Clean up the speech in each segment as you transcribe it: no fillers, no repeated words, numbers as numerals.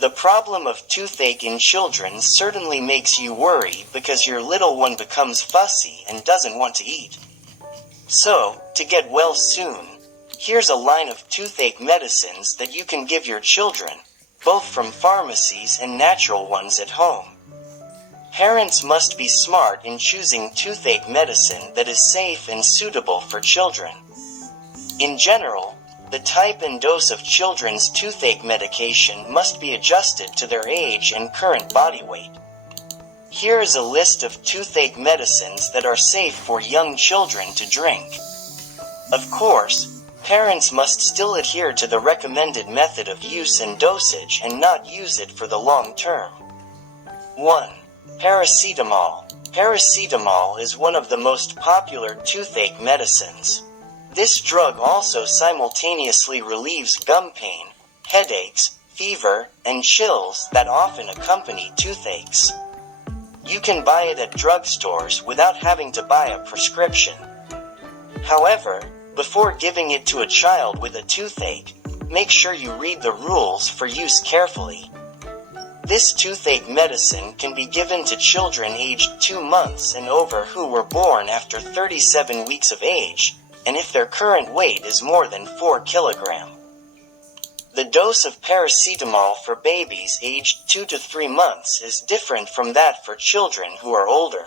The problem of toothache in children certainly makes you worry because your little one becomes fussy and doesn't want to eat. So, to get well soon, here's a line of toothache medicines that you can give your children, both from pharmacies and natural ones at home. Parents must be smart in choosing toothache medicine that is safe and suitable for children. In general, the type and dose of children's toothache medication must be adjusted to their age and current body weight. Here is a list of toothache medicines that are safe for young children to drink. Of course, parents must still adhere to the recommended method of use and dosage and not use it for the long term. 1. Paracetamol. Paracetamol is one of the most popular toothache medicines. This drug also simultaneously relieves gum pain, headaches, fever, and chills that often accompany toothaches. You can buy it at drugstores without having to buy a prescription. However, before giving it to a child with a toothache, make sure you read the rules for use carefully. This toothache medicine can be given to children aged 2 months and over who were born after 37 weeks of age, and if their current weight is more than 4 kilograms. The dose of paracetamol for babies aged 2 to 3 months is different from that for children who are older.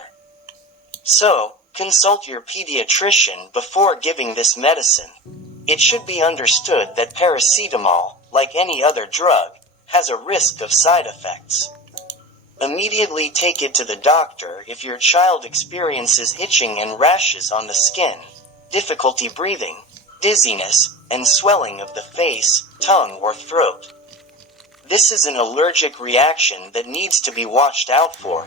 So, consult your pediatrician before giving this medicine. It should be understood that paracetamol, like any other drug, has a risk of side effects. Immediately take it to the doctor if your child experiences itching and rashes on the skin, difficulty breathing, dizziness, and swelling of the face, tongue, or throat. This is an allergic reaction that needs to be watched out for.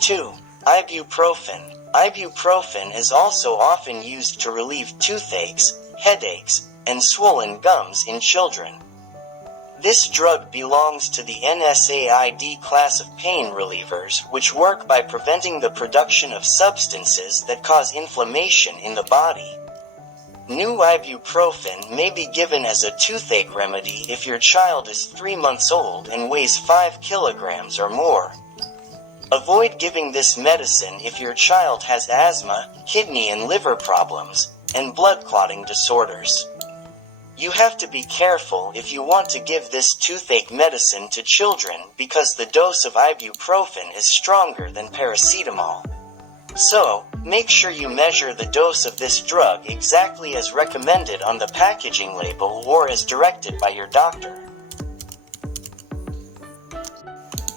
2. Ibuprofen. Ibuprofen is also often used to relieve toothaches, headaches, and swollen gums in children. This drug belongs to the NSAID class of pain relievers, which work by preventing the production of substances that cause inflammation in the body. New ibuprofen may be given as a toothache remedy if your child is 3 months old and weighs 5 kilograms or more. Avoid giving this medicine if your child has asthma, kidney and liver problems, and blood clotting disorders. You have to be careful if you want to give this toothache medicine to children because the dose of ibuprofen is stronger than paracetamol. So, make sure you measure the dose of this drug exactly as recommended on the packaging label or as directed by your doctor.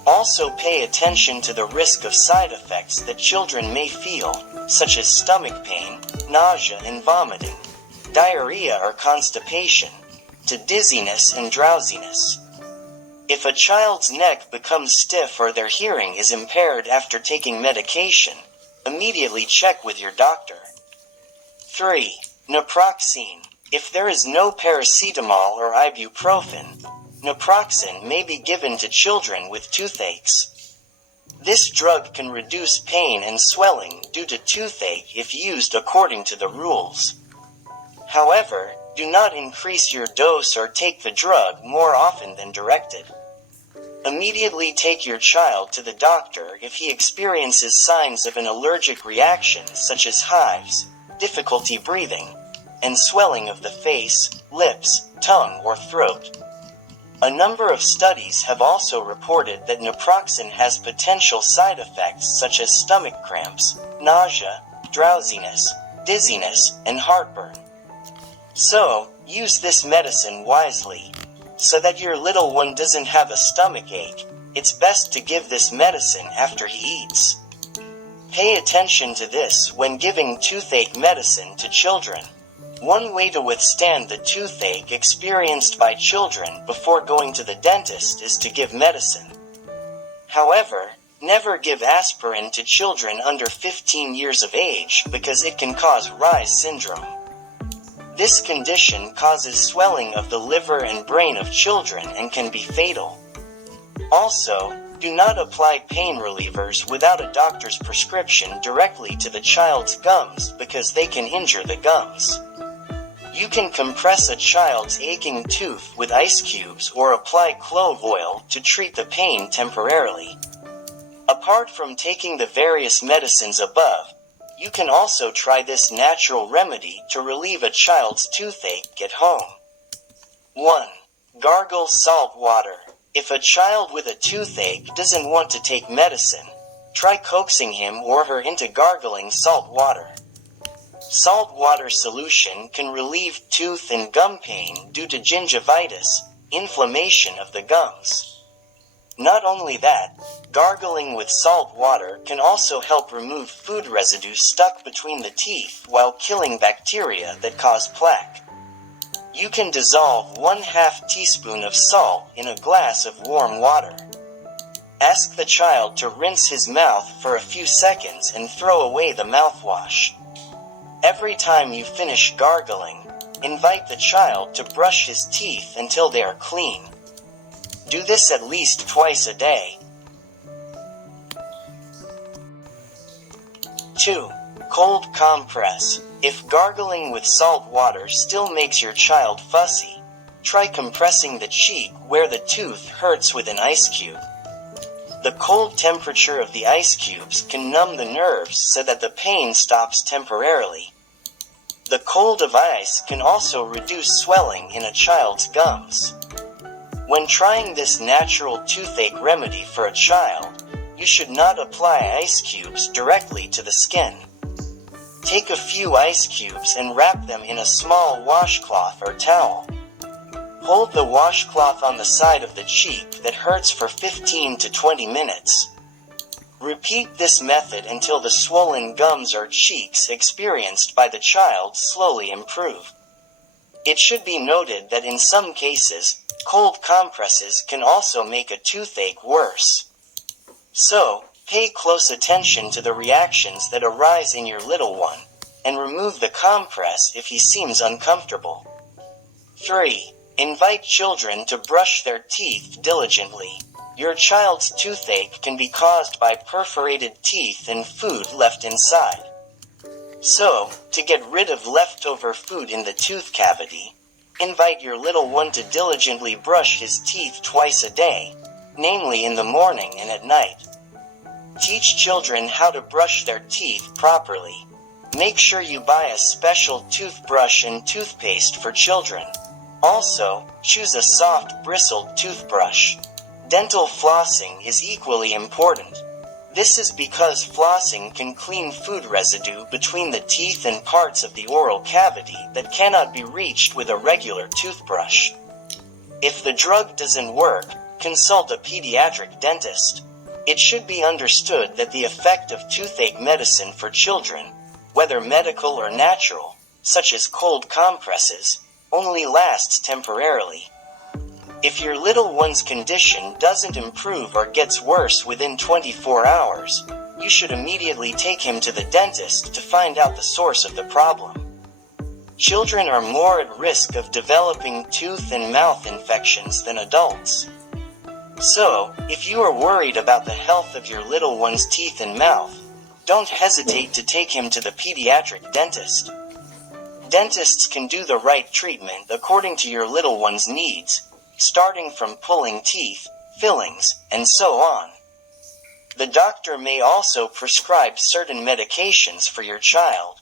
Also pay attention to the risk of side effects that children may feel, such as stomach pain, nausea and vomiting, diarrhea or constipation, to dizziness and drowsiness. If a child's neck becomes stiff or their hearing is impaired after taking medication, immediately check with your doctor. 3. Naproxen. If there is no paracetamol or ibuprofen, naproxen may be given to children with toothaches. This drug can reduce pain and swelling due to toothache if used according to the rules. However, do not increase your dose or take the drug more often than directed. Immediately take your child to the doctor if he experiences signs of an allergic reaction such as hives, difficulty breathing, and swelling of the face, lips, tongue, or throat. A number of studies have also reported that naproxen has potential side effects such as stomach cramps, nausea, drowsiness, dizziness, and heartburn. So, use this medicine wisely. So that your little one doesn't have a stomach ache, it's best to give this medicine after he eats. Pay attention to this when giving toothache medicine to children. One way to withstand the toothache experienced by children before going to the dentist is to give medicine. However, never give aspirin to children under 15 years of age because it can cause Reye's syndrome. This condition causes swelling of the liver and brain of children and can be fatal. Also, Do not apply pain relievers without a doctor's prescription directly to the child's gums because they can injure the gums. You can compress a child's aching tooth with ice cubes or apply clove oil to treat the pain temporarily. Apart from taking the various medicines above, you can also try this natural remedy to relieve a child's toothache at home. 1. Gargle salt water. If a child with a toothache doesn't want to take medicine, try coaxing him or her into gargling salt water. Salt water solution can relieve tooth and gum pain due to gingivitis, inflammation of the gums. Not only that, gargling with salt water can also help remove food residue stuck between the teeth while killing bacteria that cause plaque. You can dissolve 1/2 teaspoon of salt in a glass of warm water. Ask the child to rinse his mouth for a few seconds and throw away the mouthwash. Every time you finish gargling, invite the child to brush his teeth until they are clean. Do this at least twice a day. 2. Cold compress. If gargling with salt water still makes your child fussy, try compressing the cheek where the tooth hurts with an ice cube. The cold temperature of the ice cubes can numb the nerves so that the pain stops temporarily. The cold of ice can also reduce swelling in a child's gums. When trying this natural toothache remedy for a child, you should not apply ice cubes directly to the skin. Take a few ice cubes and wrap them in a small washcloth or towel. Hold the washcloth on the side of the cheek that hurts for 15 to 20 minutes. Repeat this method until the swollen gums or cheeks experienced by the child slowly improve. It should be noted that in some cases, cold compresses can also make a toothache worse. So, pay close attention to the reactions that arise in your little one, and remove the compress if he seems uncomfortable. 3. Invite children to brush their teeth diligently. Your child's toothache can be caused by perforated teeth and food left inside. So, to get rid of leftover food in the tooth cavity, invite your little one to diligently brush his teeth twice a day, namely in the morning and at night. Teach children how to brush their teeth properly. Make sure you buy a special toothbrush and toothpaste for children. Also, choose a soft bristled toothbrush. Dental flossing is equally important. This is because flossing can clean food residue between the teeth and parts of the oral cavity that cannot be reached with a regular toothbrush. If the drug doesn't work, consult a pediatric dentist. It should be understood that the effect of toothache medicine for children, whether medical or natural, such as cold compresses, only lasts temporarily. If your little one's condition doesn't improve or gets worse within 24 hours, you should immediately take him to the dentist to find out the source of the problem. Children are more at risk of developing tooth and mouth infections than adults. So, if you are worried about the health of your little one's teeth and mouth, don't hesitate to take him to the pediatric dentist. Dentists can do the right treatment according to your little one's needs, starting from pulling teeth, fillings, and so on. The doctor may also prescribe certain medications for your child.